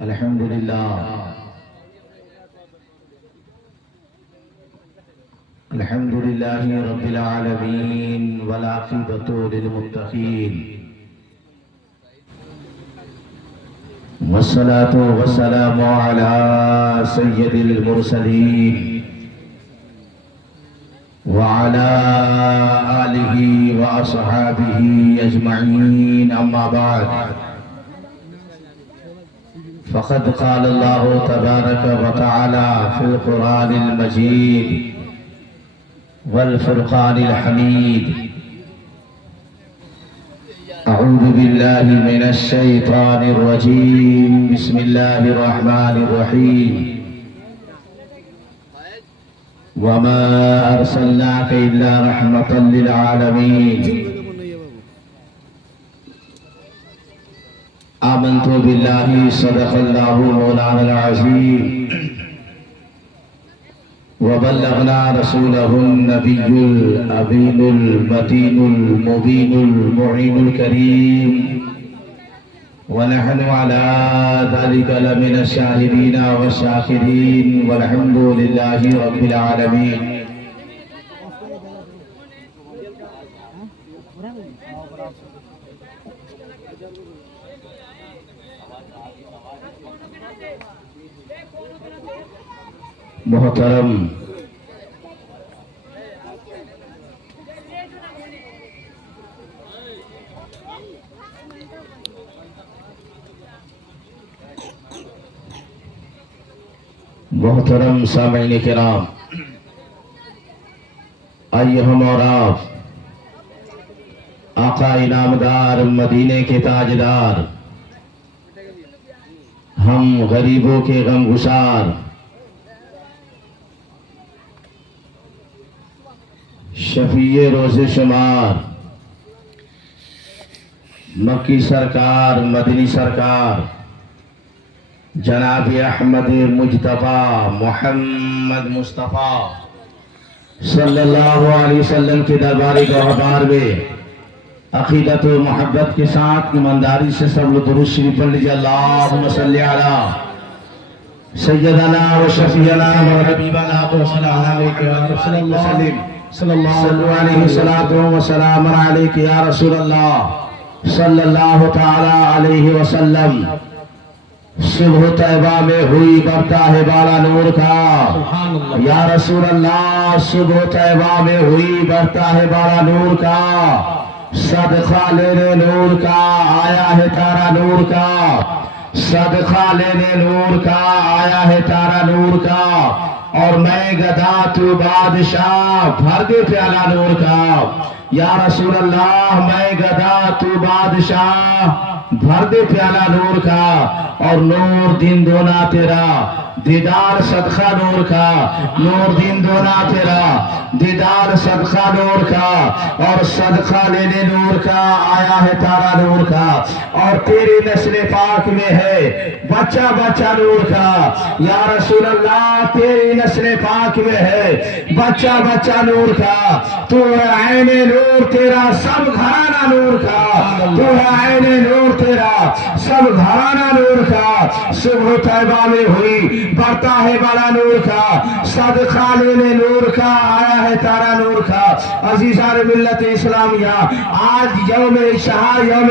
الحمد لله الحمد لله رب العالمين والعاقبة للمتقين والصلاة والسلام على سيد المرسلين وعلى آله وأصحابه أجمعين أما بعد فقد قال الله تبارك وتعالى في القرآن المجيد والفرقان الحميد أعوذ بالله من الشيطان الرجيم بسم الله الرحمن الرحيم وما أرسلناك إلا رحمة للعالمين آمنت بالله صدق الله مولانا العظيم وبلغنا رسوله النبي الأمين المتين المبين المعين الكريم ونحن على ذلك لمن الشاهدين والشاكرين والحمد لله رب العالمين محترم محترم سامعین کرام، آئیے ہم اور آپ آقا انعامدار مدینے کے تاجدار، ہم غریبوں کے غم گسار، شفیع روز شمار، مکی سرکار مدنی سرکار جناب احمد مجتبی محمد مصطفیٰ صلی اللہ علیہ وسلم کے درباری گوہر میں عقیدت و محبت کے ساتھ ایمانداری سے سب لوگ درود شریف پڑھ لیجیے۔ اللہم صلی علی سیدنا و شفیعنا و حبیبنا صلی اللہ علیہ وسلم علیک یا رسول اللہ صلی اللہ تعالی علیہ وسلم۔ صبح طیبہ میں ہوئی برتا ہے بالا نور کا یا رسول اللہ، صبح طیبہ میں ہوئی برتا ہے بالا نور کا، صدقہ لینے نور کا آیا ہے تارا نور کا، صدقہ لینے نور کا آیا ہے تارا نور کا، اور میں گدا تو بادشاہ بھر دے پیالہ نور کا یا رسول اللہ، میں گدا تو بادشاہ بھر دے پیالہ نور کا، اور نور دن دونا تیرا دیدار صدقہ نور کا، نور دن دونا تیرا دیدار صدقہ نور کا، اور صدقہ لینے نور کا آیا ہے تارا نور کا، اور تیری نسل پاک میں ہے بچہ بچہ نور کا یا رسول اللہ، تیری نسل پاک میں ہے بچہ بچہ نور کا، تو ہے عین نور تیرا سب گھرانہ نور کا، تو ہے عین نور تیرا سب گھرانہ نور کا، صبح طیبہ میں ہوئی برتا ہے بڑا نور کا، صدقہ لینے نور کا آیا ہے تارا نور کا۔ عزیزان ملت اسلامیہ، آج یوم شہر یوم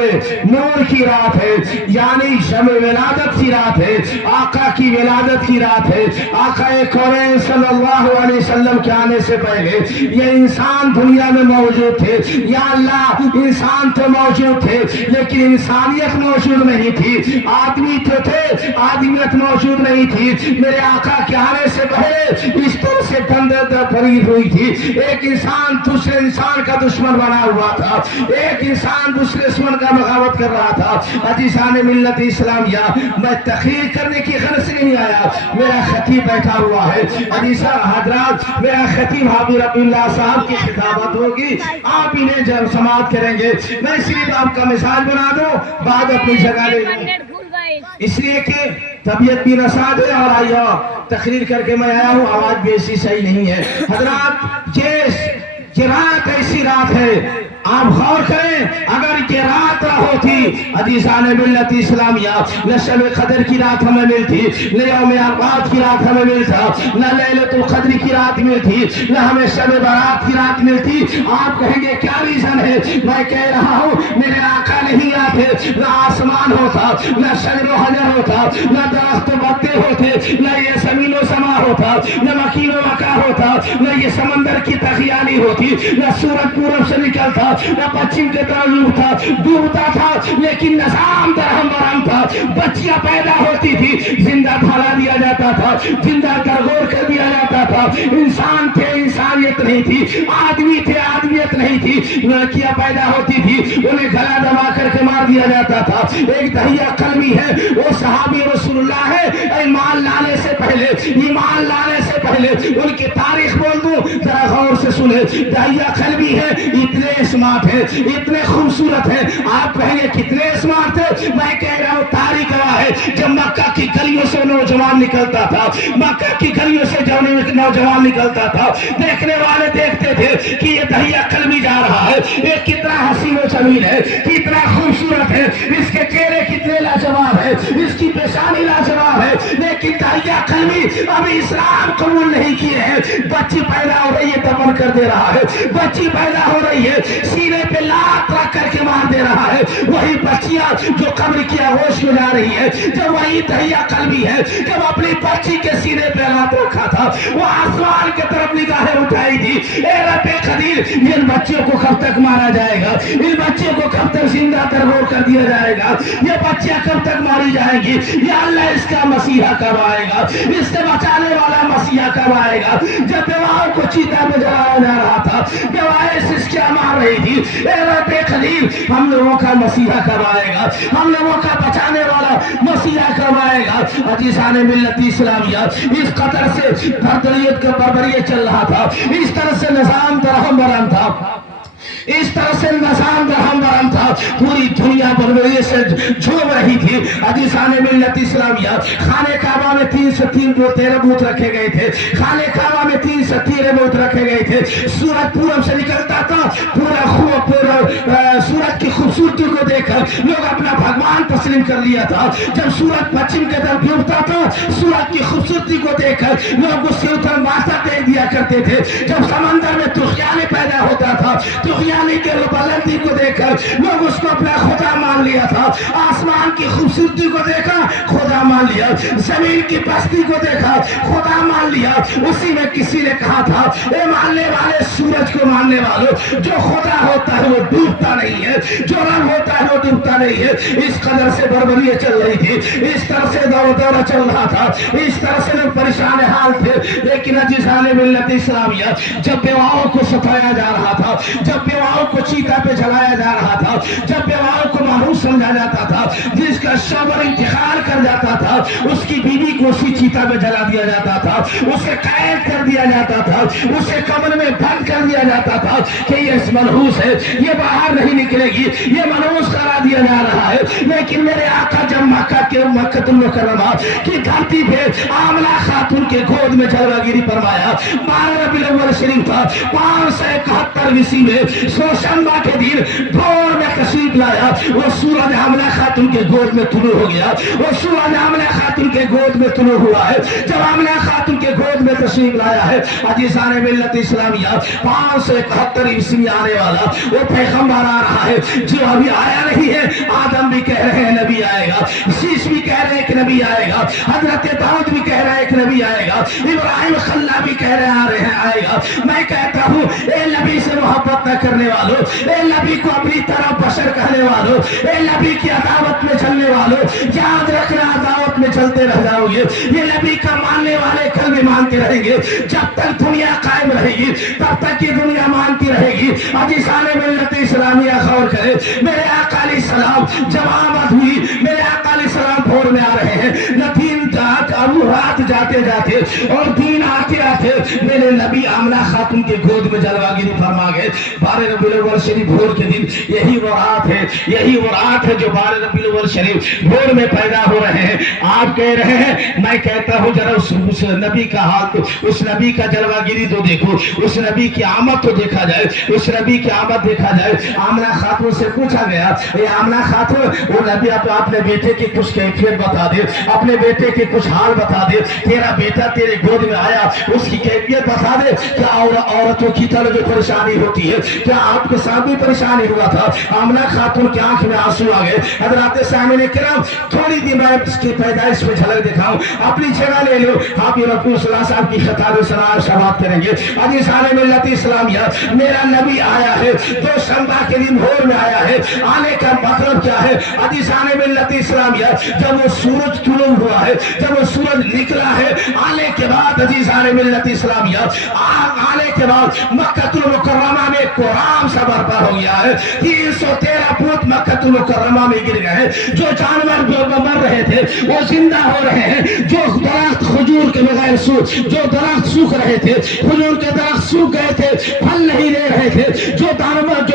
نور کی رات ہے، یعنی شب ولادت کی رات ہے، آقا کی ولادت کی رات ہے۔ آقا کونین صلی اللہ علیہ وسلم کے آنے سے پہلے یہ انسان دنیا میں موجود تھے، یا اللہ انسان تو موجود تھے لیکن انسانیت موجود نہیں تھی، آدمی تو تھے آدمیت موجود نہیں تھی۔ میرے آقا کے آنے سے پہلے اس طرح سے دندر فرید ہوئی تھی، ایک انسان دوسرے انسان کا دشمن بنا ہوا تھا، ایک انسان دوسرے دشمن کا بغاوت کر رہا تھا۔ عزیزان ملت اسلامیہ، میں تقریر کرنے کی غرض سے نہیں آیا، میرا خطیب بیٹھا ہوا ہے۔ عزیزان حضرات، میرا خطیب حافظ ربی اللہ صاحب کی خطابت ہوگی، آپ انہیں جب سماعت کریں گے، میں صرف آپ کا مثال بنا دوں، بعد اپنی جگہ لے لوں، اس لیے کہ طبیعت بھی نساد ہے اور آئیہ تقریر کر کے میں آیا ہوں، آواز بھی ایسی صحیح نہیں ہے۔ حضرات، یہ رات ایسی رات ہے، آپ غور کریں اگر یہ رات نہ ہوتی عزیزان ملت اسلامیہ نہ شب قدر کی رات ہمیں ملتی نہ یوم عرفات کی رات ہمیں ملتا نہ لیلۃ القدر کی رات ملتی نہ ہمیں شب برات کی رات ملتی. آپ کہیں گے کیا ریزن ہے؟ میں کہہ رہا ہوں میرے آقا نہیں آتے نہ آسمان ہوتا نہ شجر و حجر ہوتا نہ درخت و پتے ہوتے نہ یہ زمین و سما ہوتا نہ مکین و مکا ہوتا نہ یہ سمندر کی تخیالی ہوتی نہ سورج پورب سے نکلتا نہ پچھم کے طرف ڈوبتا تھا لیکن نظام درہم برہم تھا. بچیاں پیدا ہوتی تھی زندہ پھالا دیا جاتا تھا زندہ درگور کر دیا جاتا تھا. انسان تھے انسانیت نہیں تھی آدمی تھے آدمیت نہیں تھی. لڑکیاں پیدا ہوتی تھی انہیں گلا دبا کر کے مار دیا جاتا تھا. ایک دہیہ قلبی ہے وہ صحابی رسول اللہ ہے. ایمان لانے سے پہلے ایمان لانے سے پہلے ان کی تاریخ بول دوں ذرا غور سے سنیں. دہیہ قلبی ہے اتنے اسمارٹ ہے اتنے خوبصورت ہے. آپ کہیں گے کتنے اسمارٹ ہے؟ میں کہہ رہا ہوں تاریخ گواہ ہے. جب مکہ کی گلیوں سے نوجوان نکلتا تھا مکہ کی گلیوں سے نوجوان نکلتا تھا دیکھنے والے دیکھتے تھے کہ یہ دہیہ قلبی جا رہا ہے. یہ کتنا حسین و جمیل ہے کتنا خوبصورت ہے اس کے چہرے کتنے لاجواب ہے اس کی پیشانی لاجواب ہے. لیکن دہیہ قلبی ابھی اسلام قبول نہیں کیے ہیں. بچی پیدا ہو رہی ہے دفن کر دے رہا ہے. بچی پیدا ہو رہی ہے سینے پہ لات رکھ کر کے مار دے رہا ہے. وہی بچیاں جو قبر کی آغوش میں جا رہی ہے جب وہی دہیہ قلبی ہے جب اپنی بچی کے سینے پہ لات رکھا تھا وہ آسمان کے طرف نگاہیں اٹھائی تھی. اے رب قدیر ان بچیوں کو کب تک مارا جائے گا؟ ان بچیوں کو کب تک زندہ تربور کر دیا جائے گا؟ یہ بچیاں کب تک ماری جائیں گی؟ یا اللہ اس کا مسیحا کب آئے گا؟ اس سے بچانے والا مسیحا کب آئے گا؟ جب بیواؤں کو چیتا پہ جلایا جا رہا تھا بیوائیں سسکیاں مار رہی تھی. اے رب قدیر ہم لوگوں کا مسیحا کب آئے گا؟ ہم لوگوں کا بچانے والا مسیحا کب آئے گا؟ عزیزان ملت اسلامیہ اس قطر سے بردریت کا بربریت چل رہا تھا. اس طرح سے نظام درہم برہم تھا اس طرح سے نظام درہم برہم تھا. پوری دنیا بربریت سے جھوم رہی تھی. عزیزان ملت اسلامیہ خانہ کعبہ میں 3 سے 13 بت رکھے گئے تھے. خانہ کعبہ میں 3 سے 13 بت رکھے گئے تھے. سورج پورب سے نکلتا تھا سورج کی خوبصورتی کو دیکھ کر لوگ اپنا بھگوان تسلیم کر لیا تھا. جب سورج پچھم کے طرف ڈوبتا تھا سورج کی خوبصورتی کو دیکھ کر لوگ اس کے اوپر ماتھا ٹیک دیا کرتے تھے. جب سمندر میں طغیان پیدا ہوتا تھا طغیانی کے بلندی کو دیکھ کر لوگ اس کو اپنا خدا مان لیا تھا. آسمان کی خوبصورتی کو دیکھا خدا مان لیا. زمین کی پستی کو دیکھا خدا مان لیا. اسی میں کسی نے کہا تھا اے ماننے والے سورج کو ماننے والوں جو خدا ہوتا ہے وہ ڈوبتا نہیں ہے جو رب ہوتا ہے وہ ڈوبتا نہیں ہے. اس قدر سے بربریت چل رہی تھی اس طرح سے دورہ چل رہا تھا اس طرح سے لوگ پریشان حال تھے. لیکن عزیزان ملت اسلامیہ جب بیواؤں کو ستایا جا رہا تھا جب بیواؤں کو چیتا پہ جلایا جا رہا تھا جب بیواؤں کو محروس سمجھا جاتا تھا جس کا شوہر انتقال کر جاتا تھا اس کی بیوی کو اسی چیتا پہ جلا دیا جاتا تھا اسے قید کر دیا جاتا تھا اسے قبر میں بند کر دیا جاتا تھا کہ یہ منحوس ہے یہ باہر نہیں نکلے گی یہ منحوس قرار دیا جا رہا ہے. لیکن میرے آقا جب مکہ المکرمہ کی دھرتی پہ آمنہ خاتون کے گود میں جلوہ گیری فرمایا 12 ربیع الاول شریف تھا 571 عیسوی میں شوشنبہ کے دن بھور میں تشریف لایا. وہ سورج آمنہ خاتون کے گود میں طلوع ہو گیا. وہ سورج آمنہ خاتون کے گود میں طلوع ہوا ہے. جب آمنہ خاتون کے گود میں تشریف لایا ہے عزیزان ملت اسلامیہ 571 عیسوی آنے والا وہ پیغمبر آ رہا ہے جو ابھی آیا نہیں ہے. آدم بھی کہہ رہے ہیں نبی آئے گا شیش بھی کہہ رہے ہیں کہ نبی آئے گا حضرت داؤد بھی کہہ رہے ہیں کہ نبی آئے گا ابراہیم خلیل بھی کہہ رہے آ رہے ہیں آئے گا. میں کہتا ہوں اے نبی سے محبت نہ کرنے والوں اے نبی کو اپنی طرح بشر کہنے والوں اے نبی کی عداوت میں چلنے والوں یاد رکھنا عداوت میں چلتے رہ جاؤ گے. یہ نبی کا ماننے والے کل بھی مانتے رہیں گے جب تک دنیا قائم رہے گی تب تک یہ دنیا مانتی رہے گی. عزیزان ملت اسلامیہ غور کرے میرے آقا علیہ السلام جب آمد ہوئی میرے آقا علیہ السلام بھور میں آ رہے ہیں نہ دین ابو رات جاتے جاتے اور دین آتے آتے میرے نبی آمنہ خاتون کے گود میں جلوہ گیری فرما گئے. 12 ربیع الاول شریف بھور کے دن یہی وہ رات ہے جو 12 ربیع الاول شریف بھور میں پیدا ہو رہے ہیں. آپ کہہ رہے ہیں میں کہتا ہوں ذرا اس نبی کا حال تو اس نبی کا جلوہ گیری تو دیکھو, اس نبی کی آمد تو دیکھا جائے, اس نبی کی آمد دیکھا جائے. آمنہ خاتون سے پوچھا گیا اے آمنہ خاتون وہ نبی اپنے بیٹے کی کچھ کیفیت بتا دے, اپنے بیٹے کے کچھ حال بتا دے, تیرا بیٹا تیرے گود میں آیا اس کی کیفیت بتا دے. کیا عورتوں کی طرح جو پریشانی ہوتی ہے کیا آپ کے ساتھ بھی پریشانی ہوا تھا؟ آمنہ خاتون کی آنکھ میں آنسو آ گئے. حضرات سامعین کرام تھوڑی دیر میں اس کی پیدائش میں جھلک دکھاؤں, اپنی جگہ لے لو. آپ رسول صلی اللہ علیہ وسلم کی خطاب سلام شباب کریں گے. عزیزان ملت اسلامیہ میرا نبی آیا ہے, 2 شنبہ کے دن بھور میں آیا ہے. آنے کا مطلب کیا ہے عزیزان ملت اسلامیہ؟ جب وہ سورج طلوع ہوا ہے, جب وہ سورج نکلا ہے, آنے کے بعد عزیزان ملت اسلامیہ آنے کے بعد مکہ المکرمہ میں قرآن سا برپا ہو گیا ہے. 313 فٹ مکہ المکرمہ میں گر گئے. جو جانور مر رہے تھے وہ زندہ ہو رہے ہیں. جو درخت کھجور کے بغیر جو درخت سوکھ رہے تھے, کھجور کے درخت سوکھ گئے تھے, پھل نہیں دے رہے تھے, جو جانور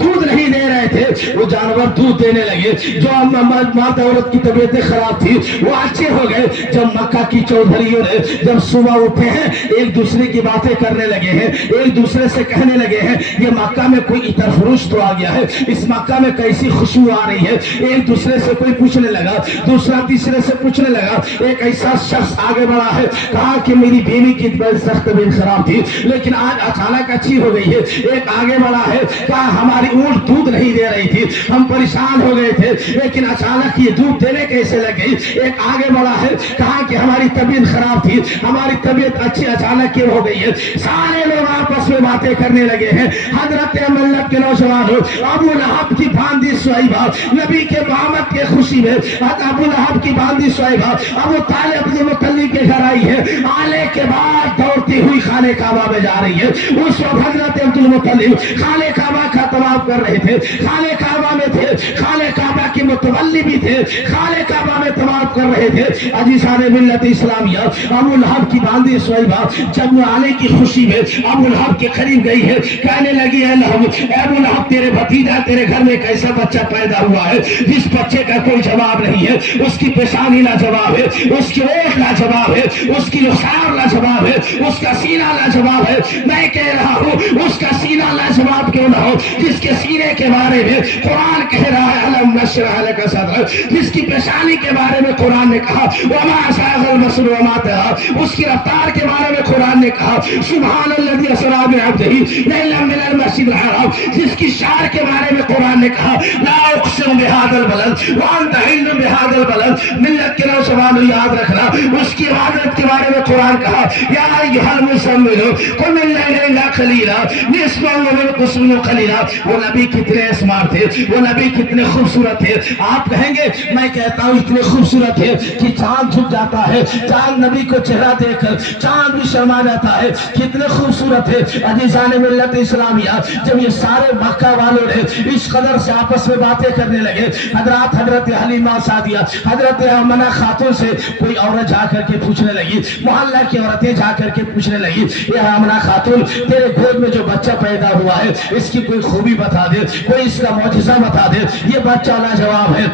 دودھ نہیں دے رہے تھے وہ جانور دودھ دینے لگے. جو مرد عورت کی طبیعتیں خراب تھی وہ اچھے ہو گئے. جب مکہ کی چودھریوں نے جب صبح اٹھے ہیں ایک دوسرے کی باتیں کرنے لگے ہیں, ایک دوسرے سے کہنے لگے ہیں یہ مکہ میں کوئی عطر فروش تو آ گیا ہے, اس مکہ میں کیسی خوشبو آ رہی ہے. ایک دوسرے سے کوئی پوچھنے لگا, دوسرا تیسرے سے پوچھنے لگا. ایک ایسا شخص آگے بڑھا ہے, کہا کہ میری بیوی کی سخت طبیعت خراب تھی لیکن آج اچانک اچھی ہو گئی ہے. ایک آگے بڑھا ہے, کہا ہماری اونٹ دودھ نہیں دے رہی تھی, ہم پریشان ہو گئے تھے لیکن اچانک یہ دودھ دینے کیسے لگ گئی. ایک آگے بڑھا ہے, کہا کہ ہماری طبیعت خراب تھی, ہماری طبیعت اچھی اچانک کیوں ہو گئی ہے. سارے لوگ آپس میں باتیں کرنے لگے ہیں. حضرت ملت کے نوجوان ابو لہب کی باندھی صہیبہ نبی کے آمد کے خوشی میں ابو لہب کی باندھی صہیبہ ابو طالب بن مطلب کے گھر آئی ہے. آنے کے بعد دوڑتی ہوئی خانہ کعبہ میں جا رہی ہے. اس وقت حضرت عبد المطلب خانہ کعبہ کا طواف کر رہے تھے, خانہ کعبہ میں تھے, خانہ کعبہ کے متولی بھی تھے, خانہ کعبہ میں طواف کر رہے تھے. عزیزان ملت اسلامیہ ابو لہب کی باندھی صہیبہ جب وہ آنے کی خوشی میں ابو لہب کے قریب گئی ہے, کہنے لگی اے ابو لہب تیرے بھتیجا تیرے گھر میں کیسا بچہ پیدا ہوا ہے جس بچے کا کوئی جواب نہیں ہے. اس کی پیشانی لاجواب ہے, اس کی اوٹ لاجواب ہے, اس کی رخسار لاجواب ہے, اس کا سینہ لاجواب ہے. میں کہہ رہا ہوں اس کا سینہ لاجواب کیوں نہ ہو جس کے سینے کے بارے میں قرآن کہہ رہا ہے الم نشرح لک صدرک, جس کی پیشانی کے بارے میں قرآن نے کہا وما زاغ البصر وما طغى, اس کی رفتار کے بارے میں قرآن نے کہا سبحان الذی اسری بعبدہ لیلا من المسجد الحرام, جس کی شعر کے بارے میں قرآن نے کہا لا اقسم بهذا البلد وانت حل بهذا البلد. ملت کے نوجوانوں یاد رکھنا اس کی عبادت کے بارے میں قرآن کہا یا ایھا المزمل قم الليل الا قليلا نصفه وانقص منه قليلا. وہ نبی کتنے اسمار تھے, وہ نبی کتنے خوبصورت تھے. آپ کہیں گے میں کہتا ہوں اتنے خوبصورت ہے کہ چاند جھک جاتا ہے, چاند نبی کو چہرہ دیکھ کر چاند بھی شرما جاتا ہے. کتنے خوبصورت ہے. عزیزان ملت اسلامیہ جب یہ سارے مکہ والوں نے اس قدر سے آپس میں باتیں کرنے لگے, حضرت حلیمہ سعدیہ حضرت آمنہ خاتون سے کوئی عورت جا کر کے پوچھنے لگی, محلہ کی عورتیں جا کر کے پوچھنے لگی اے آمنہ خاتون تیرے گود میں جو بچہ پیدا ہوا ہے اس کی کوئی خوبی بتا دے, کوئی اس کا معجزہ بتا دے. یہ بچہ لاجواب ہے,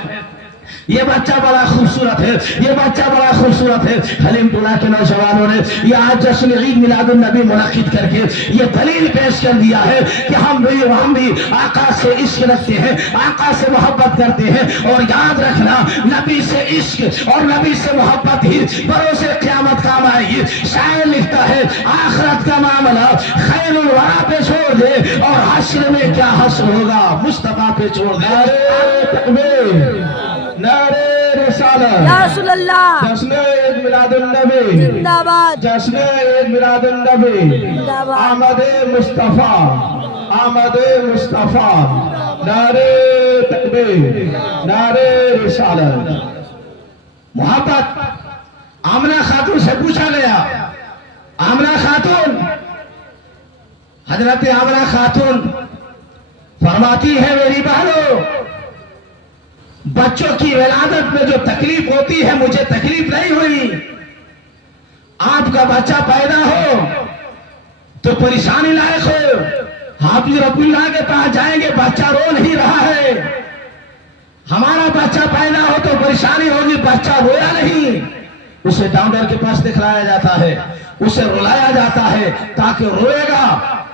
یہ بچہ بڑا خوبصورت ہے, یہ بچہ بڑا خوبصورت ہے. حلیم ٹولہ کے نوجوانوں نے یہ آج جشن عید میلاد النبی منعقد کر کے یہ دلیل پیش کر دیا ہے کہ ہم بھی آقا سے عشق رکھتے ہیں, آقا سے محبت کرتے ہیں. اور یاد رکھنا نبی سے عشق اور نبی سے محبت ہی بروز قیامت کام آئے گی. شاعر لکھتا ہے آخرت کا معاملہ خیر الورا پہ چھوڑ دے اور حشر میں کیا حشر ہوگا مصطفیٰ پہ چھوڑ دے. نعرہ رسالت یا رسول اللہ, جشن عید میلاد النبی زندہ باد, جشن عید میلاد النبی, زندہ باد. آمد مصطفیٰ, آمد مصطفیٰ. نعرہ تکبیر, نعرہ رسالت. محبت آمنہ خاتون سے پوچھا گیا, آمنہ خاتون حضرت آمنہ خاتون فرماتی ہے میری بہنوں بچوں کی ولادت میں جو تکلیف ہوتی ہے مجھے تکلیف نہیں ہوئی. آپ کا بچہ پیدا ہو تو پریشانی لائق ہو، حافظ رب اللہ کے پاس جائیں گے، بچہ رو نہیں رہا ہے، ہمارا بچہ پیدا ہو تو پریشانی ہوگی، بچہ رویا نہیں، اسے ڈاکٹر کے پاس دکھلایا جاتا ہے، اسے رلایا جاتا ہے تاکہ روئے گا،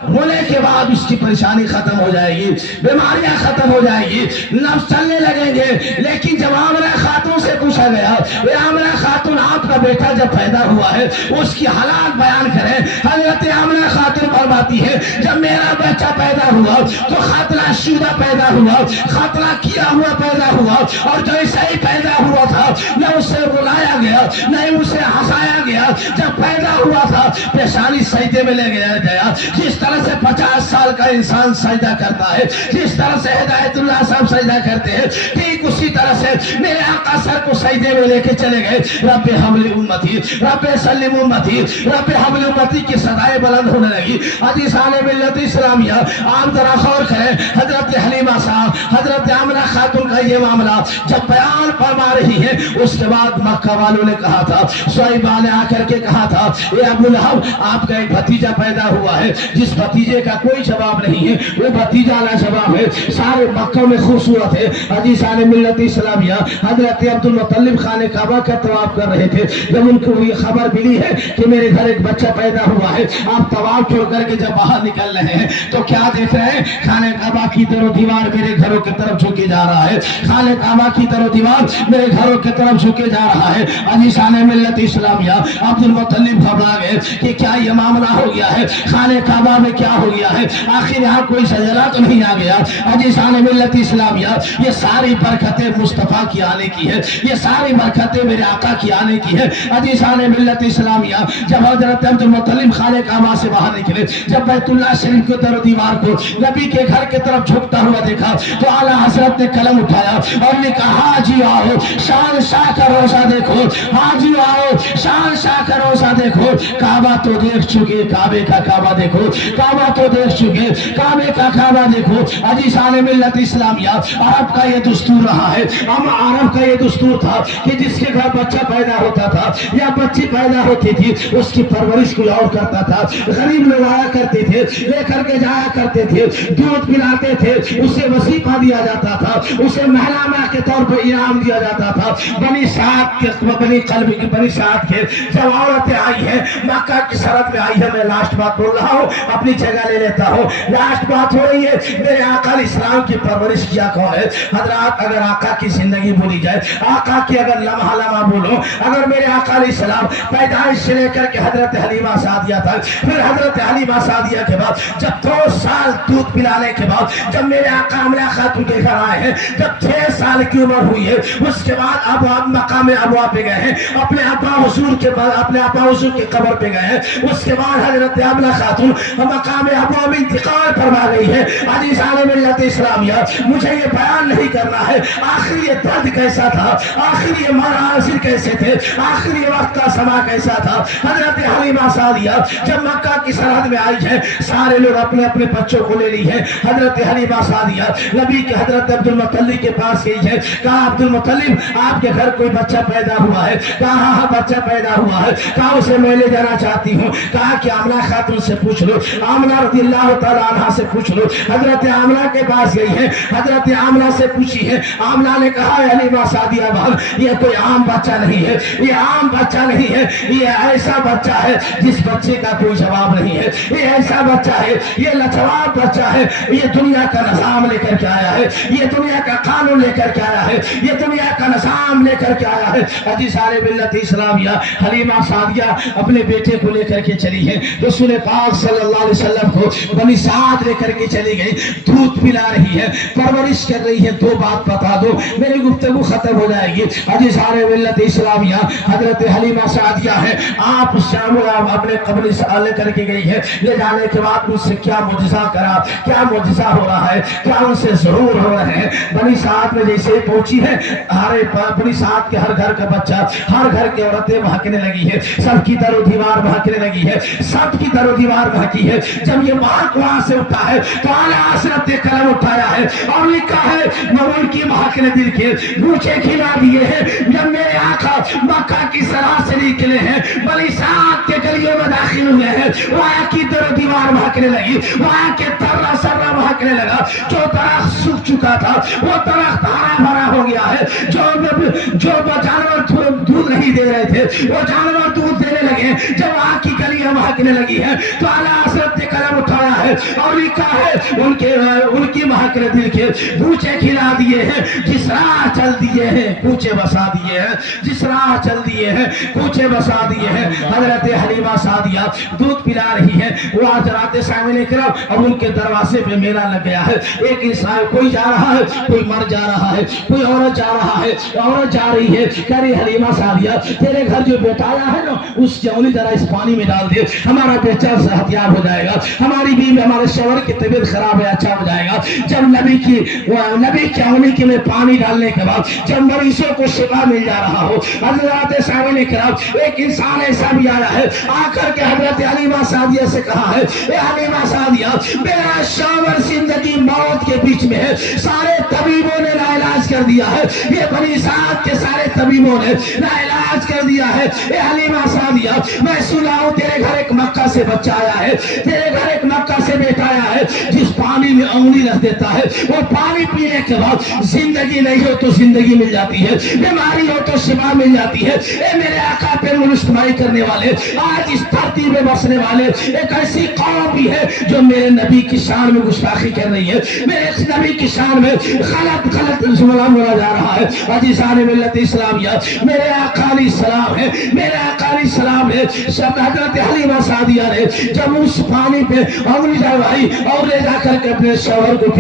رونے کے بعد اس کی پریشانی ختم ہو جائے گی، بیماریاں ختم ہو جائے گی، نفس چلنے لگیں گے۔ لیکن جب آمنہ خاتون سے پوچھا گیا، اے آمنہ خاتون آپ کا بیٹا جب پیدا ہوا ہے اس کی حالات بیان کریں، حضرت آمنہ خاتون فرماتی ہے جب میرا بچہ پیدا ہوا تو خاتلہ شدہ پیدا ہوا، خاتلہ کیا ہوا پیدا ہوا، اور جیسے ہی پیدا ہوا تھا نہ اسے رلایا گیا نہ اسے ہنسایا گیا، جب پیدا ہوا تھا پیشانی سجدے میں لے گیا، جس طرح سے 50 سال کا انسان سجدہ کرتا ہے، جس طرح سے ہدایت اللہ صاحب سجدہ کرتے ہیں، ٹھیک اسی طرح سے میرے آقا سر کو سجدے میں لے کے چلے گئے، رب حمل امتی، رب سلم امتی، رب حمل امتی کی صدائیں بلند ہونے لگی۔ عزیزان ملت اسلامیہ آپ ذرا غور کریں، حضرت حلیمہ صاحب، حضرت آمنہ خاتون کا یہ معاملہ جب بیان فرما رہی ہے، اس کے بعد مکہ والوں نے کہا تھا، صہیبہ نے آ کر کے کہا تھا، اے ابو لہب آپ کا ایک بھتیجا پیدا ہوا ہے جس بھتیجے کا کوئی جواب نہیں ہے، وہ بھتیجا لاجواب ہے، سارے مکہ میں خوبصورت ہے۔ عزیزان ملت اسلامیہ حضرت عبد المطلب خانہ کعبہ کا طواف کر رہے تھے، جب ان کو یہ خبر ملی ہے کہ میرے گھر ایک بچہ پیدا ہوا ہے، آپ طواف چھوڑ کر کے جب باہر نکل رہے ہیں تو کیا دیکھ رہے ہیں؟ خانہ کعبہ کی طرف دیوار میرے گھروں کی طرف جھکے جا رہا ہے، خانہ کعبہ کی طرف دیوار میرے گھروں کی طرف جھکے جا رہا ہے۔ عزیزان ملت اسلامیہ عبد المطلب گھبرا گئے کہ کیا یہ معاملہ ہو گیا ہے، خانہ کعبہ میں کیا ہو گیا ہے، آخر یہاں کوئی زلزلہ تو نہیں آ گیا۔ عزیزان ملت اسلامیہ یہ ساری برکتیں مصطفیٰ کی آنے کی ہے، یہ ساری برکتیں میرے آقا کی آنے کی ہے۔ عزیزان ملت اسلامیہ جب حضرت عبد المطلب خانہ کعبہ سے باہر نکلے، جب بیت اللہ شریف کے در و دیوار کو نبی کے گھر کے طرف جھکتا ہوا دیکھا تو اعلیٰ حضرت نے قلم اٹھایا اور نے کہا حاجی آؤ شان شاہ کا روزہ دیکھو، حاجی آؤ شان شاہ کا روزہ دیکھو، کعبہ تو دیکھ چکے، کعبے کا کعبہ دیکھو، کعبہ تو دیکھ چکے، کعبے کا کعبہ دیکھو۔ عزیزان ملت اسلامیہ عرب کا یہ دستور رہا ہے، عرب کا یہ دستور تھا کہ جس کے گھر بچہ پیدا ہوتا تھا یا بچی پیدا ہوتی تھی اس کی پرورش کوئی اور کرتا تھا، غریب لوگ آیا کرتے تھے، لے کر کے جایا کرتے تھے، دودھ پلاتے تھے، اسے وظیفہ دیا جاتا تھا، اسے مہلانہ کے طور پر انعام دیا جاتا تھا۔ بنی سعد کے بنی سعد کے جب عورتیں آئی ہیں مکہ کی سرحد میں آئی ہے، میں لاسٹ بات بول رہا ہوں، اپنی جگہ لے لیتا ہوں، لاسٹ بات ہو رہی ہے، میرے آقا علیہ السلام کی پرورش کیا کون ہے؟ حضرات اگر آقا کی زندگی بولی جائے، آقا کی اگر لمحہ لمحہ بولو، اگر میرے آقا علیہ السلام پیدائش سے لے کر کے حضرت حلیمہ سعدیہ تک، پھر حضرت حلیمہ سعدیہ کے بعد جب 2 سال دودھ پلانے کے بعد جب میرے آقا آمنہ خاتون کے گھر آئے ہیں، جب 6 سال کی عمر ہوئی ہے، اس کے بعد اب آپ مقام ابوا پہ گئے ہیں، اپنے ابا حضور کے قبر پہ گئے ہیں، اس کے بعد حضرت آمنہ خاتون مقام ابوا میں انتقال فرما گئی ہے۔ عزیزان ملت اسلامیہ مجھے یہ بیان نہیں کرنا ہے آخر یہ درد کیسا تھا، آخر یہ مناظر کیسے تھے، آخر یہ وقت کا سما کیسا تھا۔ حضرت حلیمہ سعدیہ جب مکہ کی سرحد میں آئی ہے، سارے لوگ اپنے اپنے بچوں کو لے لی ہے، حضرت حلیمہ سعدیہ نبی کے حضرت عبد المطلب کے پاس گئی ہے، کہا عبد المطلب آپ کے گھر کوئی بچہ پیدا ہوا ہے؟ کہا ہاں بچہ پیدا ہوا ہے، کہا اسے میں لے جانا چاہتی ہوں، کہا کہ آمنہ خاتون سے پوچھ لو، آمنہ رضی اللہ تعالیٰ عنہ سے پوچھ لو۔ حضرت آمنہ کے پاس گئی ہے، حضرت آمنہ سے پوچھی ہے، آمنہ نے کہا حلیمہ سعدیہ بہن یہ کوئی عام بچہ نہیں ہے، یہ عام بچہ نہیں ہے، یہ ایسا بچہ ہے جس بچے کا کوئی جواب نہیں ہے، یہ ایسا بچہ ہے، یہ لاجواب بچہ ہے، یہ دنیا کا نظام لے کر کے آیا ہے، یہ دنیا کا قانون لے کر کے آیا ہے، یہ دنیا کا نظام لے کر کے آیا ہے۔ عزیزان ملت اسلامیہ حلیمہ سعدیہ اپنے بیٹے کو لے کر کے چلی ہے، رسول پاک صلی اللہ علیہ وسلم کو بنی سعد لے کر کے چلی گئی، دودھ پلا رہی ہے، پرورش کر رہی ہے۔ 2 بات بتا دو میری گفتگو ختم ہو جائے گی۔ عزیزان ملت اسلامیہ حضرت حلیمہ سعدیہ ہے، آپ شام اپنے قبر لے کر کے گئی ہے، لے جانے کے بعد مجھ سے کیا معجزہ کرا، کیا معجزہ ہو رہا ہے، کیا ان سے ضرور ہو رہے ہیں۔ بنی سعد میں جیسے ہی پہنچی ہے، بنی سعد کے ہر گھر کا بچہ، ہر گھر کی عورتیں مہکنے لگی ہے، سب کی در و دیوار مہکنے لگی ہے، سب کی در و دیوار مہکی ہے۔ جب یہ مہک وہاں سے اٹھا ہے تو اعلیٰ حضرت نے قلم اٹھایا ہے اور لکھا ہے، میں ان کی مہک نے دل کے گوچے کھلا دیے ہیں۔ جب میرے آقا مکہ کی سرحد سے نکلے ہیں، بنی سعد کے گلیوں میں داخل ہوئے ہیں، وہاں کی در و دیوار مہکنے لگی، وہاں کے ترہ سرہ مہکنے لگا، جو درخت سوکھ چکا تھا وہ درخت ہرا بھرا ہو گیا ہے، جو جانور دودھ نہیں دے رہے تھے وہ جانور دودھ دینے لگے، جب وہاں کی گلیاں مہکنے لگی ہیں تو اعلیٰ حضرت نے قلم اٹھایا ہے اور لکھا ہے ان کی مہکنے دل کے پوچھے کھلا دیے ہیں، جس راہ چل دیے ہیں پوچھے بسا دیے ہیں، جس راہ چل دیے ہیں پوچھے بسا دیے ہیں۔ حضرت حلیمہ سعدیہ دودھ پلا رہی ہے، وہ آج رات سامنے کرو اور ان کے دروازے پہ میلہ لگ گیا ہے، ایک انسان کوئی جا رہا ہے، کوئی مر جا رہا ہے، کوئی عورت جا رہا ہے، عورت جا رہی ہے، کہہ رہی حلیمہ سعدیہ تیرے گھر جو بیٹا آیا ہے نا اس جولی ذرا اس پانی میں ڈال دے، ہمارا بیٹا صحتیاب ہو جائے گا، ہماری بیوی ہمارے شوہر کی طبیعت خراب ہے اچھا ہو جائے گا۔ جب نبی کی انگلی میں پانی ڈالنے کے بعد جب مریضوں کو شفا مل جا رہا ہو، حضرات سامنے کرام ایک انسان ایسا بھی آیا ہے، آ کر کے حضرت حلیمہ سعدیہ سے کہا ہے اے حلیمہ سعدیہ میرا شوہر زندگی موت کے بیچ میں ہے، سارے طبیبوں نے لا علاج کر دیا ہے، یہ بنی سعد کے سارے طبیبوں نے لا علاج کر دیا ہے، اے حلیمہ سعدیہ میں سنا ہوں تیرے گھر ایک مکہ سے بچہ آیا ہے، تیرے گھر ایک مکہ سے بیٹا آیا ہے، جس پانی میں انگلی رکھ دیتا ہے وہ پانی پینے کے بعد زندگی نہیں ہو تو زندگی مل جاتی ہے، بیماری ہو تو شفا مل جاتی ہے۔ اے میرے آقا پہ مشتمل کرنے والے، آج اس دھرتی میں بسنے والے ایک ایسی قوم بھی ہے جو میرے نبی کی شان میں گستاخی کر رہی ہے، میرے نبی کی شان میں غلط زبان بولا جا رہا ہے۔ عزیزان ملت اسلامیہ میرے آقا علیہ السلام ہے، میرے آقا علیہ السلام ہے، سب حضرت حلیمہ سعدیہ نے جب اس پانی پہ انگلی ڈلوائی اور لے جا کر کے اپنے شوہر کو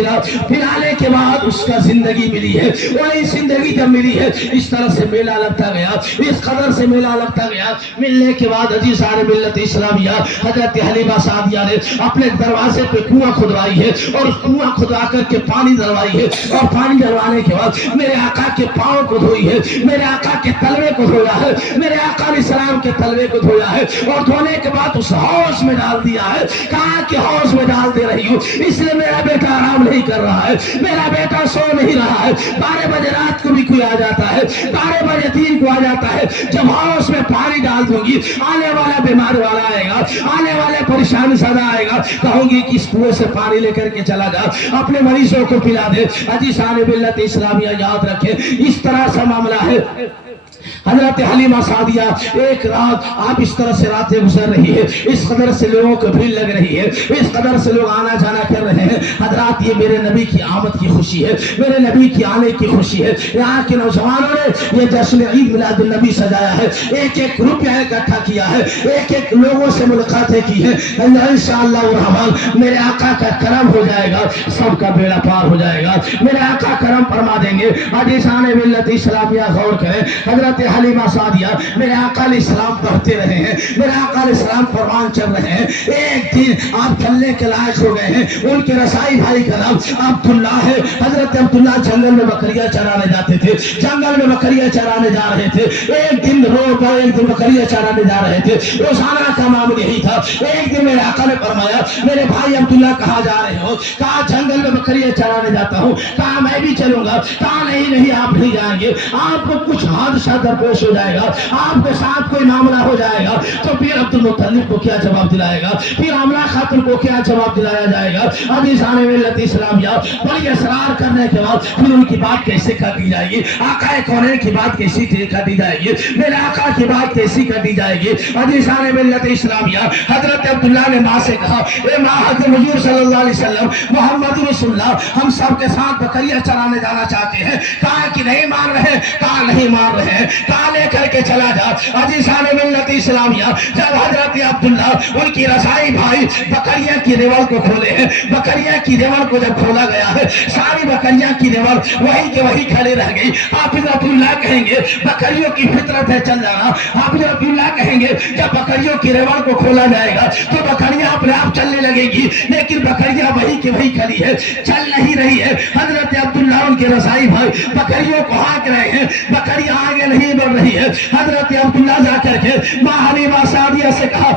پلانے کے بعد اس کا زندگی ملی ہے، وہی زندگی جب ملی ہے اس طرح سے میلہ لگتا گیا، اس قدر سے میلہ لگتا گیا، ملنے کے بعد عزیزان ملت اسلامیہ حضرت حلیمہ سعدیہ نے اپنے دروازے پہ کنواں کھدوائی ہے اور کنواں کھدوا کر کے پانی ڈلوائی ہے، اور پانی ڈلوانے کے بعد میرے آقا کے پاؤں کو دھوئی ہے، میرے آقا کے تلوے کو دھویا ہے، میرے آقا علیہ السلام کے تلوے کو دھویا ہے، اور دھونے کے بعد اس حوض میں ڈال دیا ہے۔ کہاں کہ حوض میں ڈال دے رہی ہوں اس لیے میرا بیٹا آرام نہیں کر رہا ہے، میرا بیٹا سو نہیں رہا ہے، 12 بجے رات کو بھی کوئی آ جاتا ہے، 12 بجے دن کو آ جاتا ہے، جب حوض میں پانی ڈال دوں گی آنے والا بیمار والا آئے گا، آنے والے پریشان زدہ آئے گا، کہوں گی کہ اس کنویں سے پانی لے کر کے چلا جا اپنے مریضوں کو پلا دے۔ عزیزان ملت اسلامیہ یاد رکھیں اس طرح سے معاملہ ہے۔ حضرت حلیمہ سعدیہ ایک رات آپ اس طرح سے راتیں گزر رہی ہے، اس قدر سے لوگوں کو بھیڑ لگ رہی ہے، اس قدر سے لوگ آنا جانا کر رہے ہیں۔ حضرات یہ میرے نبی کی آمد کی خوشی ہے، میرے نبی کی آنے کی خوشی ہے۔ یہاں کے نوجوانوں نے یہ جشن عید میلاد النبی سجایا ہے، ایک ایک روپیہ اکٹھا کیا ہے، ایک ایک لوگوں سے ملاقاتیں کی ہیں۔ انشاءاللہ الرحمن میرے آقا کا کرم ہو جائے گا، سب کا بیڑا پار ہو جائے گا، میرے آقا کرم فرما دیں گے۔ عزیزان ملت اسلامیہ غور کریں، حضرت حلیمہ سعدیہ میرے آقا علیہ السلام پڑھتے رہے ہیں، میرے آقا علیہ السلام فرمان چل رہے ہیں۔ ایک دن آپ چلنے کے لائق ہو گئے ہیں، ان کے رسائی بھائی کا نام عبداللہ ہے۔ حضرت عبداللہ جنگل میں بکریاں چرانے جاتے تھے، جنگل میں بکریاں چرانے جا رہے تھے۔ ایک دن روڈ پر ایک دن بکریاں چرانے جا رہے تھے، روزانہ کا معمول یہی تھا۔ ایک دن میرے آقا نے فرمایا میرے بھائی عبداللہ کہاں جا رہے ہو؟ کہا جنگل میں بکریاں چرانے جاتا ہوں۔ کہا میں بھی چلوں گا؟ کہا نہیں آپ نہیں جائیں گے، آپ کو کچھ حادثہ درپیش ہو جائے گا، آپ کے ساتھ کوئی معاملہ ہو جائے گا تو پھر عبد المطلب کو کیا جواب دلائے گا، پھر عاملہ خاتون کو کیا جواب دلایا جائے گا؟ عزیزان ملت اسلامیہ بڑی اصرار کرنے کے بعد پھر ان کی بات کیسے کر دی جائے گی؟ آقا کونین کی بات کیسی کر دی جائے گی؟ میرے آقا کی بات کیسی کر دی جائے گی؟ عزیزان ملت اسلامیہ حضرت عبداللہ نے ماں سے کہا اے ماں، حضرت حضور صلی اللہ علیہ وسلم محمد رسول اللہ ہم سب کے ساتھ بکریاں چرانے جانا چاہتے ہیں۔ کہا کہ نہیں مان رہے؟ کہا نہیں مان رہے ہیں۔ کہا لے کر کے چلا جا۔ عزیزان ملت اسلامیہ جب حضرت عبداللہ ان کی رسائی بھائی بکریاں کی ریوڑ کو کھولے ہیں، بکریاں کی ریوڑ کو جب کھولا گیا ہے ساری بکریاں کی ریوڑ وہی کے وہی کھڑے رہ گئی۔ حافظ عبداللہ کہیں گے بکریوں کی فطرت ہے چل جانا، حافظ عبداللہ کہیں گے جب بکریوں کی ریوڑ کو کھولا جائے گا تو بکریاں اپنے آپ چلنے لگے گی، لیکن بکریاں وہی کے وہی کھڑی ہے، چل نہیں رہی ہے۔ حضرت عبداللہ ان کے رسائی بھائی بکریوں کو ہانک رہے ہیں، بکریاں آگے نہیں بڑھ رہی ہے. حضرت عبداللہ جا کر کے ماں حلیمہ سعدیہ سے کہا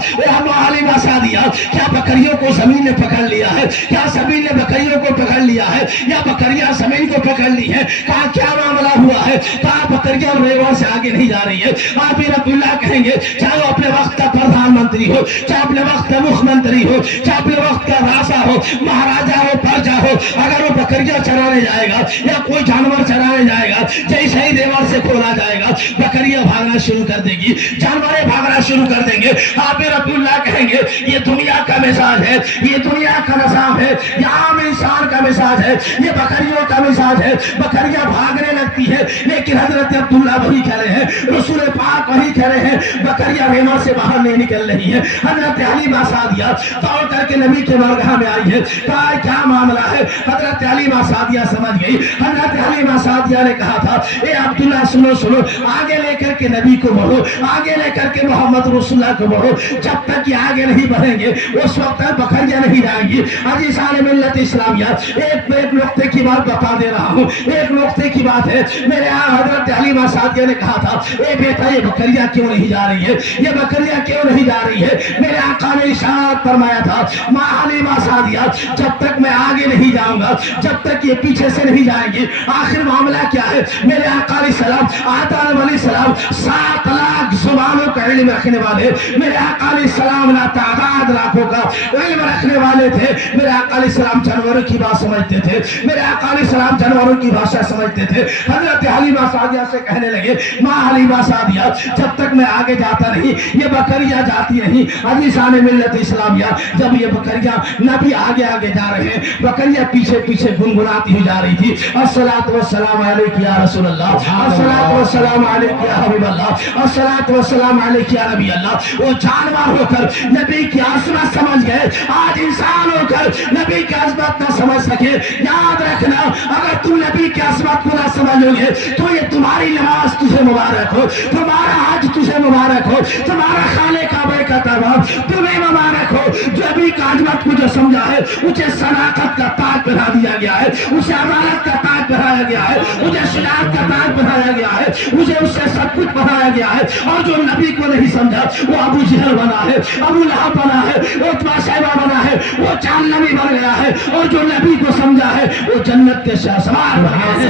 ماں حلیمہ سعدیہ کیا بکریوں کو زمین نے پکڑ لیا ہے؟ کیا زمین نے بکریوں کو پکڑ لیا ہے یا بکریاں زمین کو پکڑ لی ہے؟ کہا کیا معاملہ ہوا ہے؟ کہا بکریاں ریوا سے آگے نہیں جا رہی ہے. آپ عبداللہ کہیں گے چاہے وہ اپنے وقت کا پردھان منتری ہو, چاہے اپنے وقت کا مکھ منتری ہو, چاہے اپنے وقت کا راجا ہو, مہاراجا ہو, پرجا ہو, اگر وہ بکریاں چرانے جائے گا یا کوئی جانور چرانے جائے گا, جیسے ہی دیوار سے کھولا جائے گا بکریاں بھاگنا شروع کر دے گی, جانوریں بھاگنا شروع کر دیں گے. آپ عبداللہ کہیں گے یہ دنیا کا مزاج ہے, یہ دنیا کا نظام ہے, یہ عام انسان کا مزاج ہے, یہ بکریوں کا مزاج ہے. بکریاں بھاگنے لگتی ہے لیکن حضرت عبداللہ وہی کہہ رہے ہیں, رسول پاک وہی کہہ رہے ہیں, بکریاں ریما سے باہر نہیں نکل رہی ہیں. حضرت حلیمہ سعدیہ دوڑ کر کے نبی کے بارگاہ میں آئی ہے. کہا کیا معاملہ ہے؟ حضرت حلیمہ سعدیہ سمجھ گئی. حضرت حلیمہ سعدیہ نے کہا تھا اے عبداللہ سنو سنو, آگے لے کر کے نبی کو بڑھو, آگے لے کر کے محمد رسول اللہ کو بڑھو. جب تک یہ آگے نہیں بڑھیں گے اس وقت تک بکریاں نہیں جائیں گی. عزیزان ملت اسلامیہ, ایک نقطے کی بات بتا دے رہا ہوں, ایک نقطے کی بات ہے. میرے حضرت حلیمہ سعدیہ نے کہا تھا اے بیٹا یہ بکریاں کیوں نہیں جا رہی ہے, یہ بکریاں کیوں نہیں جا رہی ہے؟ میرے آقا نے ارشاد فرمایا تھا ماں حلیمہ سعدیہ جب تک میں آگے نہیں جاؤں گا, جب تک یہ پیچھے سے نہیں جائیں گی. آخر معاملہ کیا ہے؟ میرے آقا علیہ السلام, آدم علیہ السلام 7 لاکھ زبانوں کا علم رکھنے والے, میرے آقا علیہ السلام لا تعداد لاکھوں کا علم رکھنے والے تھے. میرے آقا علیہ السلام جانوروں کی بات سمجھتے تھے, میرے آقا علیہ السلام جانوروں کی بھاشا سمجھتے تھے. حضرت حلیمہ سعدیہ سے کہنے لگے ماں حلیمہ سعدیہ جب تک میں آگے جاتا نہیں یہ بکریاں جاتی نہیں. عزیزان ملت اسلامیہ, جب یہ بکریاں نبی آگے آگے جا رہے ہیں, بکریاں پیچھے پیچھے گنگناتی ہوئی جا رہی تھی. الصلاۃ والسلام علیک یا رسول اللہ, الصلاۃ والسلام علیک یا حبیب اللہ, الصلاۃ والسلام علیک یا نبی اللہ. وہ جانور ہو کر نبی کی عظمت سمجھ گئے, آج انسان ہو کر نبی کی عظمت نہ سمجھ سکے. یاد رکھنا اگر تم نبی کی عظمت کو نہ سمجھو گے تو یہ تمہاری نماز تجھے مبارک ہو, تمہارا حج تجھے مبارک ہو, تمہارا خانے کعبے کا طواف تمہیں مبارک ہو. جو نبی کی عظمت کو جو سمجھا ہے اسے صداقت کا تاج پہنا دیا گیا ہے, اسے امانت کا تاج پہنایا گیا ہے, اسے شجاعت کا تاج پہنایا گیا ہے, اسے اس سے سب کچھ پہنایا گیا ہے. اور جو نبی کو نہیں سمجھا وہ ابو جہل بنا ہے, ابو لہب بنا ہے, عتبہ شیبہ بنا ہے, وہ جہنمی بن گیا ہے. اور جو نبی کو سمجھا ہے وہ جنت کے شہسوار بنے ہیں.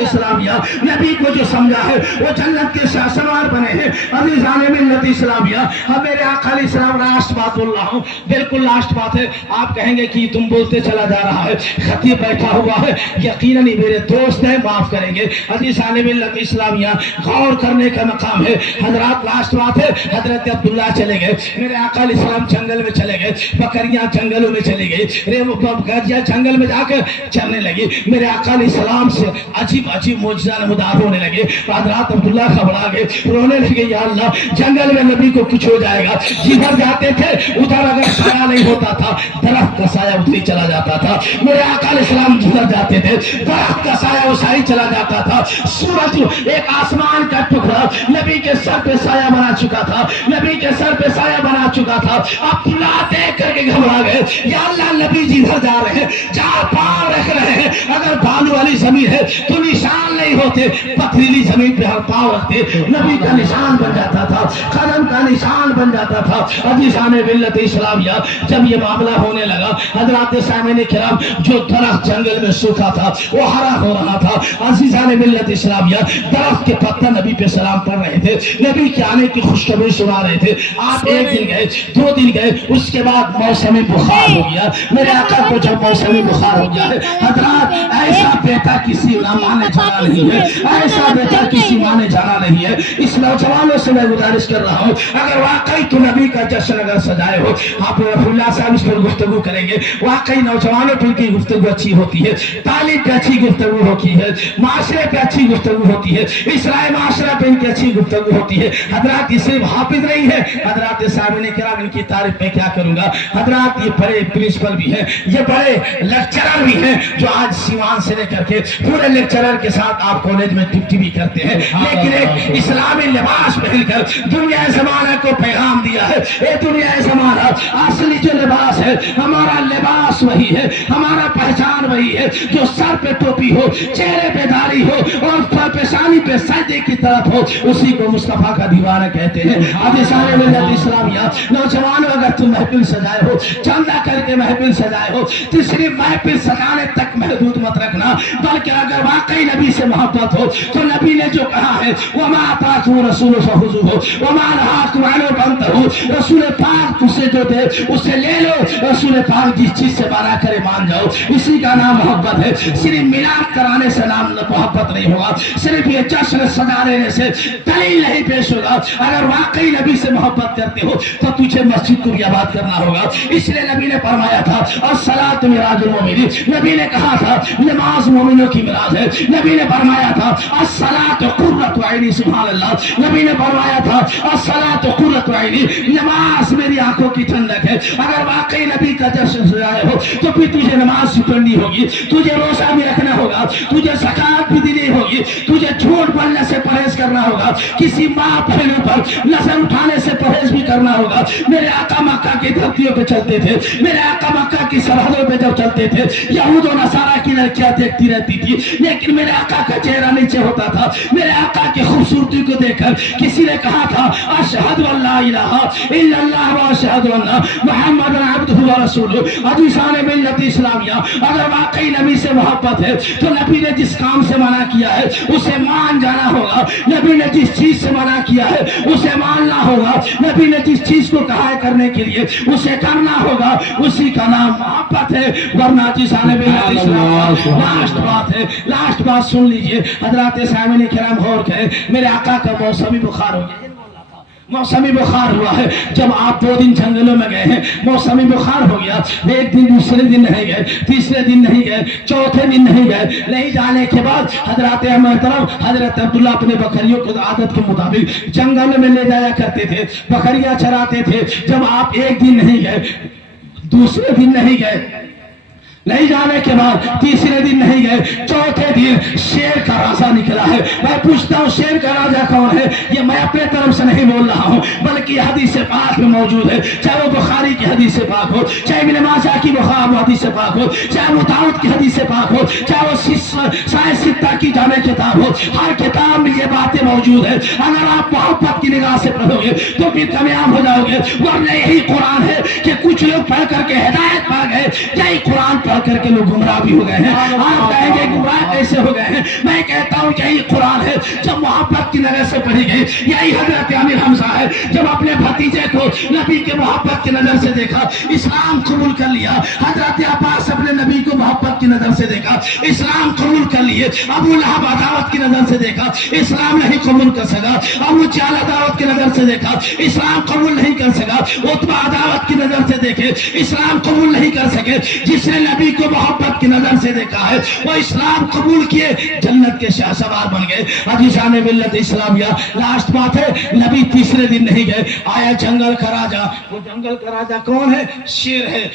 اسلامیہ نبی کو جو سمجھا ہے وہ جنت کے شہسوار بنے ہیں. عزیزان ملت اسلامیہ, اب میرے آقا علیہ السلام لاسٹ بات بول رہا ہوں, بالکل لاسٹ بات ہے. آپ کہیں گے کہ تم بولتے چلا جا رہا ہے, خطیب بیٹھا ہوا ہے, یقیناً میرے دوست ہیں معاف کریں گے. عزیزان ملت اسلامیہ غور کرنے کا مقام ہے. حضرات لاسٹ بات ہے, حضرت عبداللہ چلے گئے, میرے آقا علیہ السلام جنگل میں چلے گئے, بکریاں جنگلوں میں چلی گئی, بکریاں جنگل میں جا کر چلنے لگی. میرے آقا علیہ السلام سے عجیب عجیب معجزہ نمودار ہونے لگے. حضرات عبداللہ گھبرا گئے, رونے لگے یا اللہ جنگل میں نبی کو کچھ ہو جائے گا. جدھر جاتے تھے ادھر اگر سایہ نہیں ہوتا تھا درخت کا سایہ ادھر ہی چلا جاتا تھا. میرے آقا علیہ السلام جدھر جاتے تھے درخت کا سایہ وسائی چلا جاتا تھا. سورج ایک آسمان کا ٹکڑا نبی کے سر پہ سایہ بنا چکا تھا, نبی کے سر پہ سایہ بنا چکا تھا. عبداللہ دیکھ کر کے گھبرا گئے, یا اللہ نبی جدھر جا رہے ہیں چار پاؤں رکھ رہے ہیں, اگر بالو والی زمین ہے تو نشان نہیں ہوتے, پتھریلی زمین پہ ہر پاؤں رکھتے نبی کا نشان بن جاتا تھا, قدم کا نشان بن جاتا تھا. عزیزان ملت اسلامیہ, جب یہ معاملہ ہونے لگا حضرات سامعین کرام, جو درخت جنگل میں سوکھا تھا وہ ہرا ہو رہا تھا. عزیزان ملت اسلامیہ, درخت کے پتہ نبی پہ سلام پڑھ رہے تھے, نبی کے آنے کی خوشخبری سنا رہے تھے. آپ ایک دن گئے, 2 دن گئے, اس کے بعد موسمی بخار ہو گیا. میرے آقا کو جب موسمی بخار ہو گیا ہے, حضرات ایسا بیٹا کسی ماں نے جانا نہیں ہے, ایسا بیٹا کسی ماں نے جانا نہیں ہے. اس نوجوانوں سے میں گزارش کر رہا ہوں, اگر واقعی تو نبی کا جشن اگر سجائے ہو, آپ اللہ صاحب اس پر گفتگو کریں گے, واقعی نوجوانوں پر کی گفتگو اچھی ہوتی ہے, تعلیم پہ اچھی گفتگو ہوتی ہے, معاشرے پہ اچھی گفتگو ہوتی ہے, اصلاح معاشرہ پہ ان کی اچھی گفتگو ہوتی ہے. حضرات یہ صرف حافظ نہیں ہے, حضرات سامعین کرام ان کی تعریف میں کیا کروں گا. حضرات یہ بڑے پرنسپل بھی ہیں, یہ بڑے لیکچرر بھی ہیں, جو آج سیوان سے لے کر کے پورے لیکچرر کے ساتھ آپ کالج میں ڈیوٹی بھی کرتے ہیں, لیکن ایک اسلامی لباس پہن کر دنیا زمانہ کو پیغام دیا ہے. اے دنیا زمانہ، اصلی جو لباس ہے ہمارا لباس وہی ہے، ہمارا پہچان وہی ہے جو سر پہ ٹوپی ہو، چہرے پہ داڑھی ہو اور پیشانی پہ سجدے کی طرف ہو، اسی کو مصطفیٰ کا دیوانہ کہتے ہیں. عزیزان ملت اسلامیہ، نوجوانوں اگر تم محفل سجائے ہو، چندہ کر کے محفل سجائے ہو، تو صرف محفل سجانے تک محدود مت رکھنا، بلکہ اگر واقعی نبی سے محبت ہو تو نبی نے جو کہا ہے وَمَا آتَاكُمُ الرَّسُولُ فَخُذُوهُ وَمَا نَهَاكُمْ عَنْهُ فَانْتَهُوا. رسول پاک تجھ سے جو دے اسے لے لو. رسول پاک جس چیز سے منع کرے مان جاؤ، اسی کا نام محبت ہے. صرف میلاد کرانے سے نام محبت نہیں ہوگا، صرف یہ جشن سجا لینے سے دلیل نہیں پیش ہوگا. اگر واقعی نبی سے محبت کرتے ہو تو تجھے مسجد کو بھی آباد کرنا ہوگا. اس لیے نبی نے فرمایا تھا الصلاۃ معراج المومنین. نبی نے کہا تھا نماز مومنوں کی معراج ہے. نبی نے فرمایا تھا الصلاۃ قرۃ عینی. سبحان اللہ. نبی نے فرمایا تھا الصلاۃ قرۃ عینی، نماز میری آنکھوں کی ٹھنڈک ہے. اگر واقعی نبی کا جشن سجائے ہو تو پھر تجھے نماز بھی پڑھنی ہوگی، تجھے روزہ بھی رکھنا ہوگا، تجھے زکات بھی دینی ہوگی، تجھے جھوٹ بولنے سے پرہیز کرنا ہوگا، کسی ماں بہنوں پر نظر اٹھانے سے پرہیز بھی کرنا ہوگا. میرے آقا مکہ کی دھرتیوں پہ چلتے تھے، میرے آقا مکہ کی سرحدوں پہ جب چلتے تھے یہود و نصارہ کی لڑکیاں دیکھتی رہتی تھی، لیکن میرے آقا کا چہرہ نیچے ہوتا تھا. میرے آقا کی خوبصورتی کو دیکھ کر کسی نے کہا تھا اشہد ان لا الہ الا اللہ و اشہد ان محمد عبدہ و رسولہ. عزیزان ملت اسلامیہ، اگر واقعی نبی سے محبت ہے تو نبی نے جس کام سے منع کیا ہے اسے مان جانا ہوگا. نبی نے جس چیز سے منع کیا ہے اسے ماننا ہوگا. نبی نے جس چیز کو کہا ہے کرنے کے لیے اسے کرنا ہوگا. اسی کا نام محبت ہے. ورنہ عزیزان ملت اسلامیہ، لاسٹ بات سن لیجئے حضرات سامعین کرام، غور کریں. میرے آقا کا موسمی بخار ہو گیا، موسمی بخار ہوا ہے. جب آپ 2 دن جنگلوں میں گئے ہیں موسمی بخار ہو گیا. ایک دن دوسرے دن نہیں گئے، تیسرے دن نہیں گئے، چوتھے دن نہیں گئے. نہیں جانے کے بعد حضرات محترم حضرت عبداللہ اپنے بکریوں کو عادت کے مطابق جنگل میں لے جایا کرتے تھے، بکریاں چراتے تھے. جب آپ ایک دن نہیں گئے، دوسرے دن نہیں گئے، نہیں جانے کے بعد تیسرے دن نہیں گئے، چوتھے دن شیر کا راجہ نکلا ہے. میں پوچھتا ہوں شیر کا راجہ کون ہے؟ یہ میں اپنے طرف سے نہیں بول رہا ہوں بلکہ یہ حدیث پاک میں موجود ہے. چاہے وہ بخاری کی حدیث پاک ہو، چاہے ابن ماجہ کی حدیث پاک ہو، چاہے وہ داؤد کی حدیث پاک ہو، چاہے وہ سائے ستہ کی جامع کتاب ہو، ہر کتاب میں یہ باتیں موجود ہیں. اگر آپ محبت کی نگاہ سے پڑھو گے تو پھر کامیاب ہو جاؤ گے. ورنہ یہی قرآن ہے کہ کچھ لوگ پڑھ کر کے ہدایت پا گئے، یہی قرآن پڑھ کر کے لوگ گمراہ بھی ہو گئے ہیں. آپ کہیں گے گمراہ کیسے ہو گئے ہیں؟ میں کہتا ہوں یہی قرآن ہے جب محبت کی نظر سے پڑھی گئی. یہی حضرت امیر حمزہ ہے جب اپنے بھتیجے کو نبی کے محبت کی نظر سے دیکھا اسلام قبول کر لیا. حضرت عباس اپنے نبی کو محبت کی نظر سے دیکھا اسلام قبول کر لیے. ابو لہب عداوت کی نظر سے دیکھا اسلام نہیں قبول کر سکا. ابو جہل عداوت کی نظر سے دیکھا اسلام قبول نہیں کر سکا. عتبہ عداوت کی نظر سے دیکھے اسلام قبول نہیں کر سکے. جس نے نبی کو محبت کی نظر سے دیکھا ہے وہ اسلام قبول کیے، جنت کے شاہ سوار بن گئے. عزیزان ملت اسلامیہ، لاسٹ بات ہے نبی تیسرے دن نہیں گئے. آیا جنگل کا راجہ. وہ جنگل کا راجہ کون ہے؟ شیر ہے.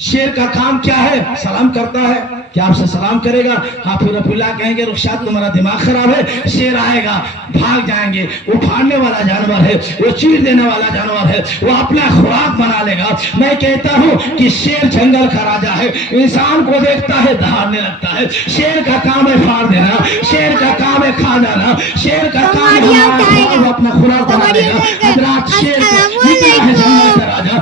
شیر کا کام کیا ہے؟ سلام کرتا ہے. کیا آپ سے سلام کرے گا؟ حافظ رفیع اللہ کہیں گے رخشاد تمہارا دماغ خراب ہے. شیر آئے گا بھاگ جائیں گے. وہ پھاڑنے والا جانور ہے، وہ چیر دینے والا جانور ہے، وہ اپنا خوراک بنا لے گا. میں کہتا ہوں کہ شیر جنگل کا راجہ ہے. انسان کو دیکھتا ہے دہاڑنے لگتا ہے. شیر کا کام ہے پھاڑ دینا، شیر کا کام ہے کھا جانا، شیر کا کام ہے وہ اپنا خوراک بنا لے گا. حضرات شیر نکلا ہے جنگل کا راجہ.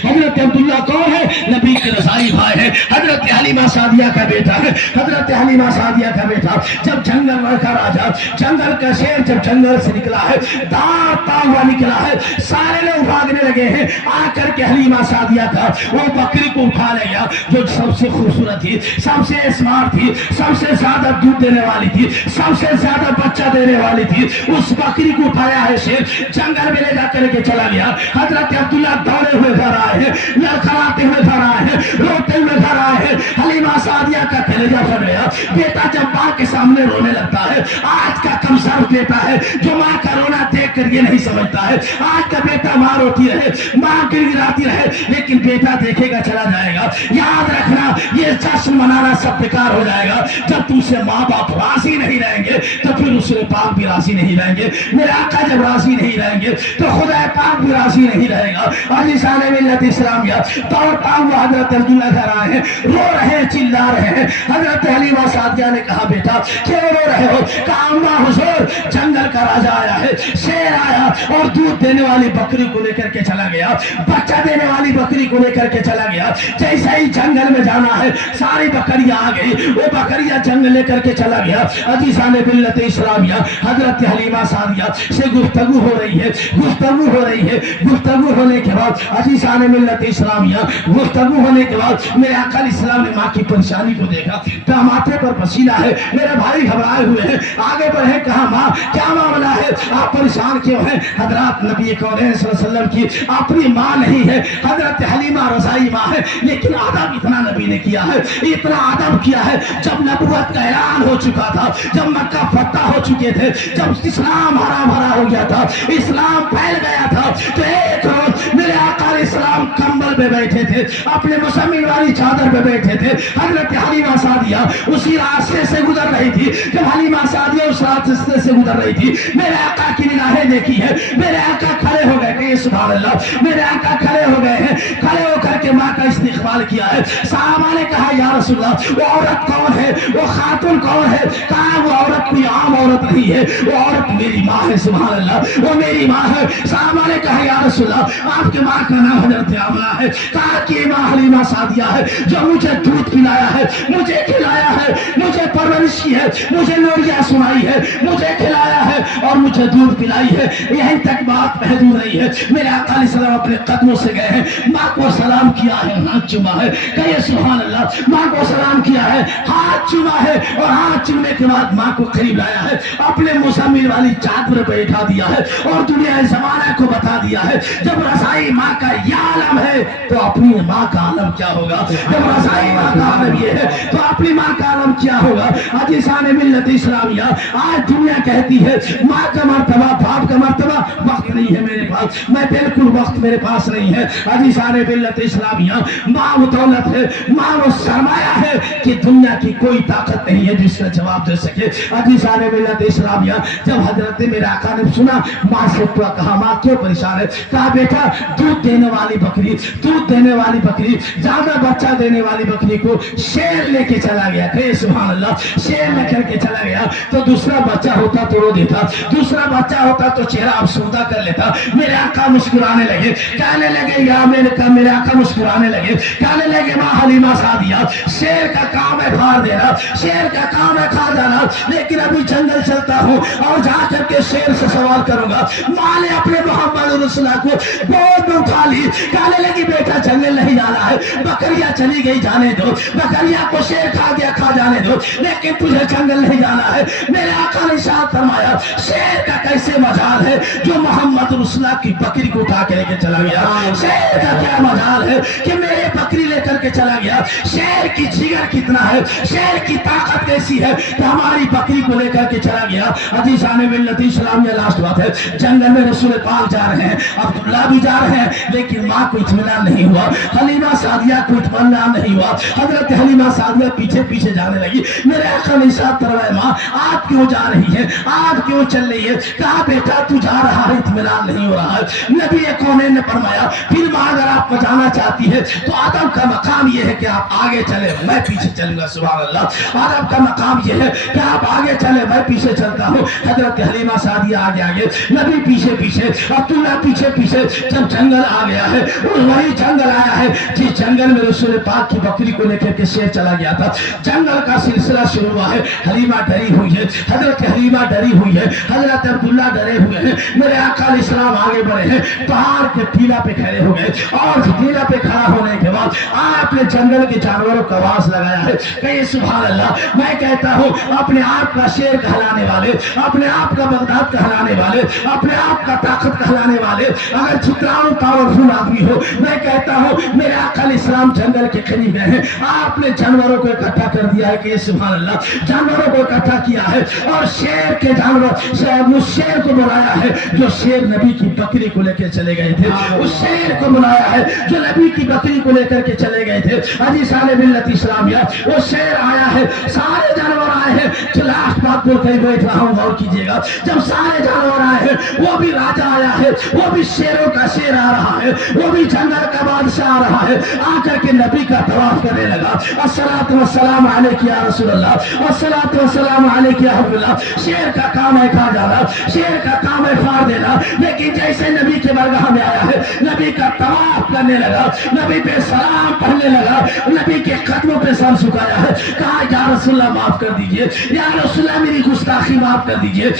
حضرت عبداللہ کون ہے؟ نبی کے رضائی بھائی ہے. حضرت حلیمہ سعدیہ کا بیٹا ہے. حضرت حلیمہ سعدیہ کا بیٹا جب جنگل کا راجہ، جنگل کا شیر جب جنگل سے نکلا ہے داڑتا ہوا نکلا ہے، سارے لوگ بھاگنے لگے ہیں. آ کر کے حلیمہ سعدیہ کا وہ بکری کو اٹھا لے گیا جو سب سے خوبصورت تھی، سب سے اسمارٹ تھی، سب سے زیادہ دودھ دینے والی تھی، سب سے زیادہ بچہ دینے والی تھی. اس بکری کو اٹھایا ہے شیر، جنگل میں لے جا کر کے چلا گیا. حضرت عبداللہ دوڑے ہوئے گھر آئے ہیں، لڑکھڑاتے ہوئے گھر آئے ہیں، روتے ہوئے گھر آئے ہیں. حلیمہ سعدیہ کا کلیجہ پھٹ گیا. بیٹا جب ماں کے سامنے رونے لگتا ہے, آج کا کمزور بیٹا ہے جو ماں کا رونا دیکھ کر یہ نہیں سمجھتا ہے آج کا بیٹا ماں روتی رہے, ماں گڑگڑاتی رہے, لیکن بیٹا دیکھے گا چلا جائے گا. یاد رکھنا یہ جشن منانا سب بیکار ہو جائے گا. جب تم سے ماں باپ راضی نہیں رہیں گے تو پھر رسول پاک بھی راضی نہیں رہیں گے. میرے آقا جب راضی نہیں رہیں گے تو خدا پاک بھی راضی نہیں رہے گا. اور لسان ملت اسلامیہ دوڑتا ہوا حضرت عبداللہ گھر آئے ہیں, رو رہے ہیں, چلا رہے ہیں. حضرت حلیمہ سعدیہ نے کہا بیٹا کیوں رو رہے ہو؟ کہا اماں حضور جنگل کا راجا آیا ہے, شیر آیا اور دودھ دینے والی بکری کو لے کر کے چلا گیا, بچہ دینے والی بکری کو لے کر کے چلا گیا. جیسے ہی جنگل میں جانا ہے ساری بکریاں آ گئی, وہ بکریاں جنگل لے کر کے چلا گیا. عزیزان ملت اسلامیہ حضرت حلیمہ سعدیہ سے گفتگو ہو رہی ہے, گفتگو ہو رہی ہے. گفتگو ہونے کے بعد عزیزان ملت اسلامیہ گفتگو ہونے کے بعد میرے آقا علیہ السلام نے ماں کی پریشانی کو دیکھا. کہا ماتھے پر پسینہ ہے, میرے بھائی گھبرائے ہوئے ہیں, آگے بڑھے. کہا ماں کیا معاملہ ہے, آپ پریشان کیوں ہیں؟ حضرات نبی کونین صلی اللہ علیہ وسلم کی اپنی ماں نہیں ہے, حضرت حلیمہ رضائی ماں ہے, لیکن ادب اتنا نبی نے کیا ہے, اتنا ادب کیا ہے. جب نبوت کا اعلان ہو چکا تھا, جب مکہ فتح ہو چکے تھے, جب اسلام ہرا بھرا ہو گیا تھا, اسلام پھیل گیا تھا, تو ایک روز میرے آقا علیہ السلام کمبل پہ بیٹھے تھے, اپنے مشمل والی چادر پہ بیٹھے تھے. حضرت حلیمہ سعدیہ اسی راستے سے گزر رہی تھی. جب حلیمہ سعدیہ اس راستے سے گزر رہی تھی, میرے آقا کی نگاہیں دیکھی ہے. میرے آقا کھڑے ہو گئے کہ سبحان اللہ, میرے آقا کھڑے ہو گئے ہیں. کھڑے ہو کر کے ماں کا استقبال کیا ہے. صحابہ نے کہا یا رسول اللہ وہ عورت کون ہے, وہ خاتون کون ہے؟ کہا وہ عورت کوئی عام عورت نہیں ہے, وہ عورت میری ماں ہے. سبحان اللہ, وہ میری ماں ہے. صحابہ نے کہا یا رسول اللہ آپ کے ماں کا نام حضرت آمنہ ہے. کہا کہ ماں حلیمہ سعدیہ ہے جو مجھے دودھ پلایا ہے, مجھے کھلایا ہے, مجھے پرورش کی ہے, مجھے لوریاں سنائی ہے, مجھے کھلایا ہے اور مجھے دودھ پلائی ہے. یہیں تک بات محدود نہیں ہے. میرے آقا علیہ السلام اپنے قدموں سے گئے ہیں, ماں کو سلام کیا ہے, ہاتھ چوما ہے. کہیے سبحان اللہ, ماں کو سلام کیا ہے, ہاتھ چوما ہے, اور ہاتھ چومنے کے بعد ماں کو قریب لایا ہے, اپنے مزمل والی چادر پہ بیٹھا دیا ہے اور دنیا زمانہ کو بتا دیا ہے جب رضائی ماں کا یہ عالم ہے تو اپنی ماں کا عالم کیا ہوگا. جب رضائی ماں کا عالم یہ ہے تو اپنی ماں کا عالم کیا ہوگا. عزیزان ملت اسلامیہ آج دنیا کہتی ہے ماں کا مرتبہ, باپ کا مرتبہ. وقت نہیں ہے میرے پاس, میں بالکل وقت میرے پاس نہیں ہے. عزیزان ملت اسلامیہ ماں وہ دولت ہے, ماں وہ سرمایہ ہے کہ دنیا کی کوئی طاقت نہیں ہے جس کا جواب دے سکے. عزیزان ملت اسلامیہ جب حضرت میرے آقا نے سنا ماں سے کہا ماں کیوں پریشان ہے؟ کہا بیٹا دودھ دینے والی بکری, دودھ دینے والی بکری, زیادہ بچہ دینے والی بکری کو شیر لے کے چلا گیا. کہ سبحان اللہ, شیر لے کر کے چلا گیا تو دوسرا بچہ ہوتا تو رو دیتا, دوسرا بچہ ہوتا تو چہرہ افسردہ کر لیتا. میرے آقا مسکرانے لگے, کہنے لگے یا میرے آقا مسکرانے لگے, کہنے لگے ماں حلیمہ سعدیہ شیر کا کام ہے پھاڑ دینا, شیر کا کام ہے کھا جانا, لیکن ابھی جنگل چلتا ہوں اور جا کر کے شیر سے سوال کروں گا. ماں نے اپنے محمد رسول اللہ کو گود میں اٹھا لی, کہنے لگی بیٹا جنگل نہیں جانا ہے, بکریاں چلی گئی جانے دو, بکریاں کو شیر کھا گیا کھا جانے دو, لیکن تجھے جنگل نہیں جانا ہے. میرے آقا نے ارشاد فرمایا شیر کا کیسے مجال ہے جو محمد رسول اللہ کی بکری کو اٹھا کے لے کے چلا گیا. شیر کا کیا مجال ہے کہ میرے بکری لے کر کے چلا گیا. شیر کی جگر کتنا ہے, شیر کی طاقت کیسی ہے کہ ہماری بکری کو لے کر کے چلا گیا. عزیزان ملت اسلامیہ لاسٹ بات ہے, جنگل میں رسول پاک جا رہے ہیں, عبداللہ بھی جا رہے ہیں, لیکن ماں کو اطمینان نہیں ہوا, حلیمہ سعدیہ کو اطمینان نہیں ہوا. حضرت حلیمہ سعدیہ پیچھے پیچھے جانے لگی. میرے آقا نے ارشاد فرمایا ماں آپ کیوں جا رہی ہیں, آپ کیوں چل رہی ہے؟ کہا بیٹا تو جا رہا ہے, اطمینان نہیں ہو رہا ہے. نبی کونین نے فرمایا پھر ماں اگر آپ جانا چاہتی ہے تو آدم کا مقام یہ ہے کہ آپ آگے چلے, میں پیچھے چلوں گا. سبحان اللہ, آدم کا مقام یہ ہے کہ آپ آگے چلے, میں پیچھے چلتا ہوں. حضرت حلیمہ سعدیہ آگے آگے, نبی پیچھے پیچھے, عبداللہ پیچھے پیچھے. جب جنگل آ گیا ہے, وہی جنگل آیا ہے جس جنگل میں رسول پاک کی بکری کو لے کر کے شیر چلا گیا تھا. جنگل کا سلسلہ شروع ہوا ہے. حلیمہ ڈری ہوئی ہے, حضرت حلیمہ ڈری ہوئی ہے. حضرت عبداللہ ڈرے ہوئے ہیں، میرے آقا علیہ السلام آگے بڑھے ہیں، پہاڑ کے ٹیلا پہ کھڑے ہو گئے اور ٹیلا پہ کھڑا ہونے کے بعد آپ نے جنگل کے جانوروں کو آواز لگایا ہے کہ سبحان اللہ، میں کہتا ہوں اپنے آپ کا شیر کہلانے والے، اپنے آپ کا بغداد کہلانے والے، اپنے آپ کا طاقت کہلانے والے اگر جتنا پاورفل آدمی ہو، میں کہتا ہوں میرے آقا علیہ السلام جنگل کے قریب گئے ہیں، آپ نے جانوروں کو اکٹھا کر دیا ہے کہ سبحان اللہ، جانوروں کو اکٹھا کیا ہے اور شیر کے جانور اس شیر کو بلایا ہے جو شیر نبی کی بکری کو لے کے چلے گئے تھے، اس شیر کو بلایا ہے جو نبی کی بکری کو لے کر کے چلے گئے تھے۔ عزیزان ملت اسلامیہ، وہ شیر آیا ہے، سارے جانور آئے ہیں، لاسٹ بات بول کر بیٹھ رہا ہوں، غور کیجئے گا، جب سارے جانور آئے ہیں، وہ بھی راجہ آیا ہے، وہ بھی شیروں کا شیر آ رہا ہے، وہ بھی جنگل کا بادشاہ آ رہا ہے، آ کر کے نبی کا طواف کرنے لگا، الصلاۃ والسلام علیک یا رسول اللہ، الصلاۃ والسلام علیک یا حبیب اللہ۔ شیر کا کام ہے کھا جانا، شیر کا کام ہے پھاڑ دینا، لیکن جیسے نبی کے برگاہ میں آیا ہے، نبی کا طواف کرنے لگا، نبی پہ سلام پڑھنے لگا، نبی کے قدموں پہ سر جھکایا ہے، کہا یا رسول اللہ معاف کر دیجئے، یا رسول اللہ میری گستاخی معاف کر دیجئے،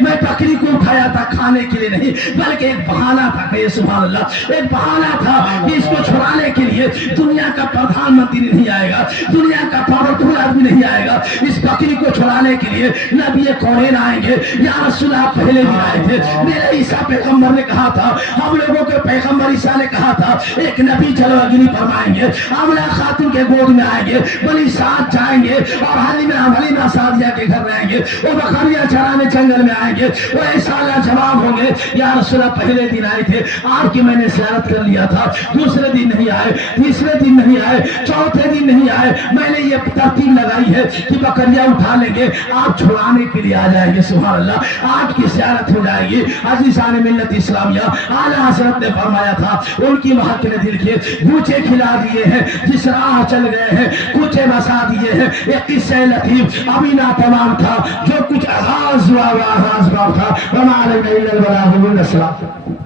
میں بکری کو اٹھایا تھا کھانے کے لیے نہیں، بلکہ ایک بہانہ تھا کہ سبحان اللہ، ایک بہانہ تھا کہ اس کو چھڑانے کے لیے دنیا کا پردھان منتری نہیں آئے گا، دنیا کا پاورفل آدمی نہیں آئے گا، اس بکری کو چھڑانے کے لیے نبی کونین آئیں گے، یا رسول اللہ پہلے بھی آئے تھے، میرے عیسیٰ پیغمبر نے کہا تھا، ہم لوگوں کے پیغمبر عیسیٰ نے کہا تھا ایک نبی جلوہ گری فرمائیں گے، آمنہ خاتون کے گود میں آئیں گے، بنی سعد جائیں گے اور حلیمہ سعدیہ کے گھر رہیں گے، وہ بکریاں چرانے جنگل میں آئیں گے، وہ ایسا اللہ جواب ہوں گے، یا رسول اللہ پہلے دن آئے تھے، آپ کی میں نے زیارت کر لیا تھا، دوسرے دن نہیں آئے، تیسرے دن نہیں آئے، چوتھے دن نہیں آئے، میں نے یہ ترتیب لگائی ہے کہ بکریاں اٹھا لیں گے، آپ چھڑانے کے لیے آ جائیں گے، سبحان اللہ، آپ کی زیارت ہو جائے گی۔ عزیزان ملت اسلامیہ، اعلیٰ حضرت نے فرمایا تھا، ان کی مہک نے دل کے گوچے کھلا دیے ہیں، جس راہ چل گئے ہیں کوچے بسا دیے ہیں۔ ایک قصہ لطیف ابھی نہ تمام تھا، جو کچھ آغاز ہوا وہ آغاز تھا، وما علینا الا البلاغ، السلام۔